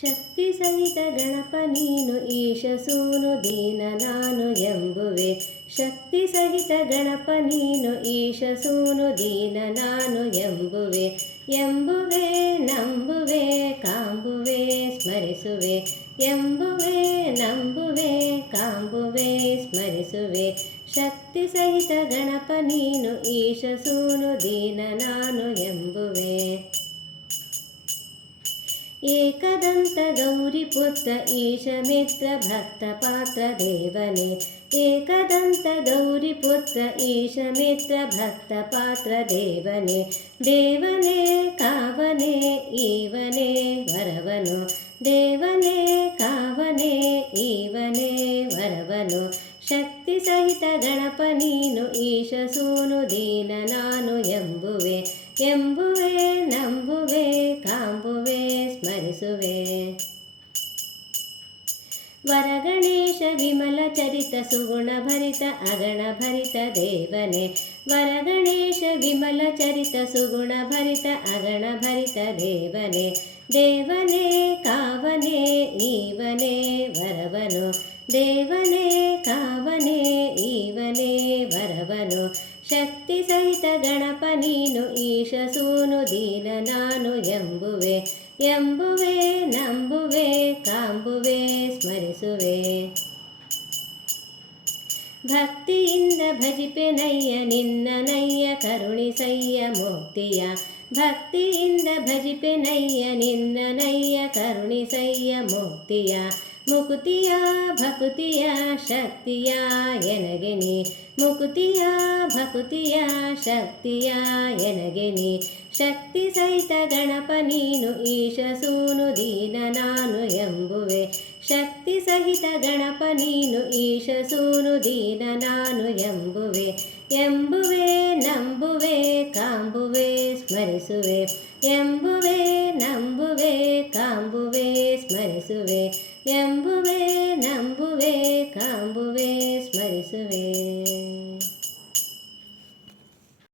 ಶಕ್ತಿ ಸಹಿತ ಗಣಪ ನೀನು ಈಶ ಸೂನು ದೀನ ನಾನು ಎಂಬುವೆ. ಶಕ್ತಿ ಸಹಿತ ಗಣಪ ನೀನು ಈಶಸೂನು ದೀನ ನಾನು ಎಂಬುವೆ. ಎಂಬುವೆ, ನಂಬುವೆ, ಕಾಂಬುವೆ, ಸ್ಮರಿಸುವೆ. ಎಂಬುವೆ, ನಂಬುವೆ, ಕಾಂಬುವೆ, ಸ್ಮರಿಸುವೆ. ಶಕ್ತಿ ಸಹಿತ ಗಣಪ ನೀನು ಈಶ ಸೂನು ದೀನ ನಾನು ಏಕದಂತ ಗೌರಿ ಪುತ್ರ ಈಶ ಮಿತ್ರ ಭಕ್ತ ಪಾತ್ರ ದೇವನೇ. ಏಕದಂತ ಗೌರಿ ಪುತ್ರ ಈಶ ಮಿತ್ರ ಭಕ್ತ ಪಾತ್ರ ದೇವನೇ. ದೇವನೇ, ಕಾವನೇ, ಈವನೇ, ವರವನು. ದೇವನೇ, ಕಾವನೇ, ಈವನೇ, ವರವನು. ಶಕ್ತಿ ಸಹಿತ ಗಣಪ ನೀನು, ಈಶ ಸೂನು, ದೀನ ನಾನು ಎಂಬುವೆ. ಎಂಬುವೆ ಕಾಂಬುವೆ ಸ್ಮರಿಸುವೆ ವರಗಣೇಶ ವಿಮಲ ಚರಿತ ಸುಗುಣ ಭರಿತ ಅಗಣ ಭರಿತ ದೇವನೇ. ವರಗಣೇಶ ವಿಮಲ ಚರಿತ ಸುಗುಣ ಭರಿತ ಅಗಣ ಭರಿತ ದೇವನೇ. ದೇವನೇ, ಕಾವನೇ ಈವನೇ ವರವನು. ದೇವನೇ ಗಣಪ ನೀನು ಈಶ ಸೂನು ದೀನ ನಾನು ಎಂಬುವೆ ಎಂಬುವೆ, ನಂಬುವೆ, ಕಾಂಬುವೆ, ಸ್ಮರಿಸುವೆ. ಭಕ್ತಿಯಿಂದ ಭಜಿಪೆ ನಯ್ಯ, ನಿನ್ನ ನಯ್ಯ ಕರುಣಿಸಯ್ಯ ಮುಕ್ತಿಯ ಭಕ್ತಿಯಿಂದ ಭಜಿಪೆ ನಯ್ಯ, ನಿನ್ನ ನಯ್ಯ ಕರುಣಿಸಯ್ಯ ಮುಕ್ತಿಯ ಮುಕುತಿಯ ಭಕುತಿಯ ಶಕ್ತಿಯ ಎನಗೆ ನೀ. ಮುಕುತಿಯ ಭಕುತಿಯ ಶಕ್ತಿಯ ಎನಗೆ ನೀ. ಶಕ್ತಿ ಸಹಿತ ಗಣಪ ನೀನು ಈಶ ಸೂನು ದೀನ ನಾನು ಎಂಬುವೆ. ಶಕ್ತಿ ಸಹಿತ ಗಣಪ ನೀನು ಈಶ ಸೂನು ದೀನ ನಾನು ಎಂಬುವೆ. ಎಂಬುವೆ, ನಂಬುವೆ, ಕಾಂಬುವೆ, ಸ್ಮರಿಸುವೆ. ಎಂಬುವೆ, ನಂಬುವೆ, ಕಾಂಬುವೆ, ಸ್ಮರಿಸುವೆ. ಎಂಬುವೆ ನಂಬುವೆ ಕಾಂಬುವೆ ಸ್ಮರಿಸುವೆ